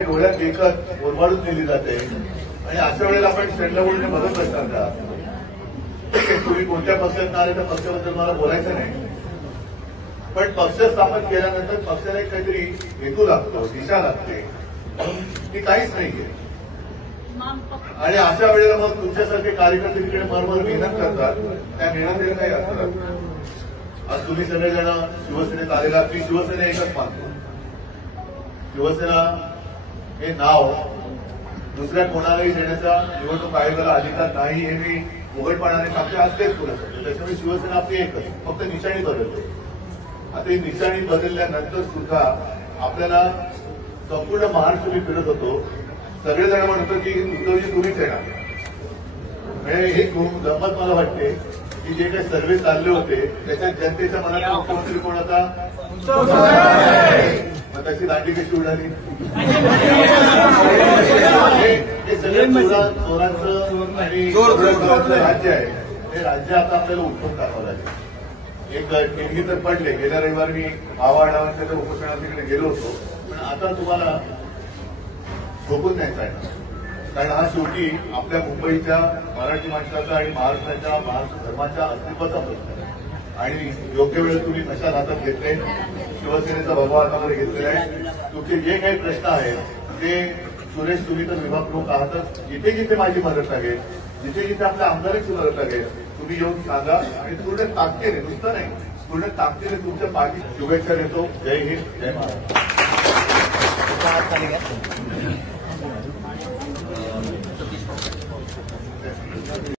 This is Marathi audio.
डोळ्यात एकच ओरबाडून दिली जाते आणि अशा वेळेला आपण स्टँडला बोलणे मदत असणार का? तुम्ही कोणत्या पक्षात नाही त्या पक्षाबद्दल मला बोलायचं नाही, पण पक्ष स्थापन केल्यानंतर पक्षाला एक काहीतरी हेतू लागतो, दिशा लागते, ती काहीच नाहीये. आणि अशा वेळेला मग तुमच्यासारखे कार्यकर्ते तिकडे मरमर मेहनत करतात, त्या मेहनतीला काही असतात. आज तुम्ही सगळेजण शिवसेनेत आलेला, मी शिवसेना एकच मानतो. शिवसेना हे नाव दुसऱ्या कोणालाही देण्याचा निवडणूक आयोगाला अधिकार नाही हे मी उघडपणाने सांगते, आज तेच बोलत होते. त्याच्यामुळे शिवसेना आपली एकच, फक्त निशाणी बदलते. आता ही निशाणी बदलल्यानंतर सुद्धा आपल्याला संपूर्ण महाराष्ट्र मी फिरत होतो, सगळेजण म्हणतो की उद्धवजी तुम्हीच येणार. म्हणजे हे खूप गंमत मला वाटते की जे काही सर्व्हे चालले होते त्याच्यात जनतेच्या मनात मुख्यमंत्री कोण होता, मग त्याची दांडी कशी उडाली? हे सगळे चोरांचं आणि राज्य आहे, हे राज्य आता आपल्याला उठवून टाकावं लागेल. एक टिंगी तर पडले. गेल्या रविवारी मी आव्हाडावांच्या उपोषणाला तिकडे गेलो होतो, पण आता तुम्हाला झोपून न्यायचं आहे, कारण हा शेवटी आपल्या मुंबईच्या मराठी माणसाचा आणि महाराष्ट्राच्या महाराष्ट्र धर्माच्या अस्तित्वाचा प्रश्न आहे. आणि योग्य वेळ तुम्ही कशा हातात घेतले, शिवसेनेचा भगवा हातामध्ये घेतलेला आहे. तुमचे जे काही प्रश्न आहेत ते सुरेश तुम्ही तर विभाग प्रमुख आहातच, जिथे जिथे माझी मदत लागेल, जिथे जिथे आपल्या आमदारांची मदत लागेल तुम्ही येऊन सांगा आणि पूर्ण ताकदीने, नुसतं नाही पूर्ण ताकदीने तुमच्या पाठी शुभेच्छा देतो. जय हिंद, जय महाराष्ट्र.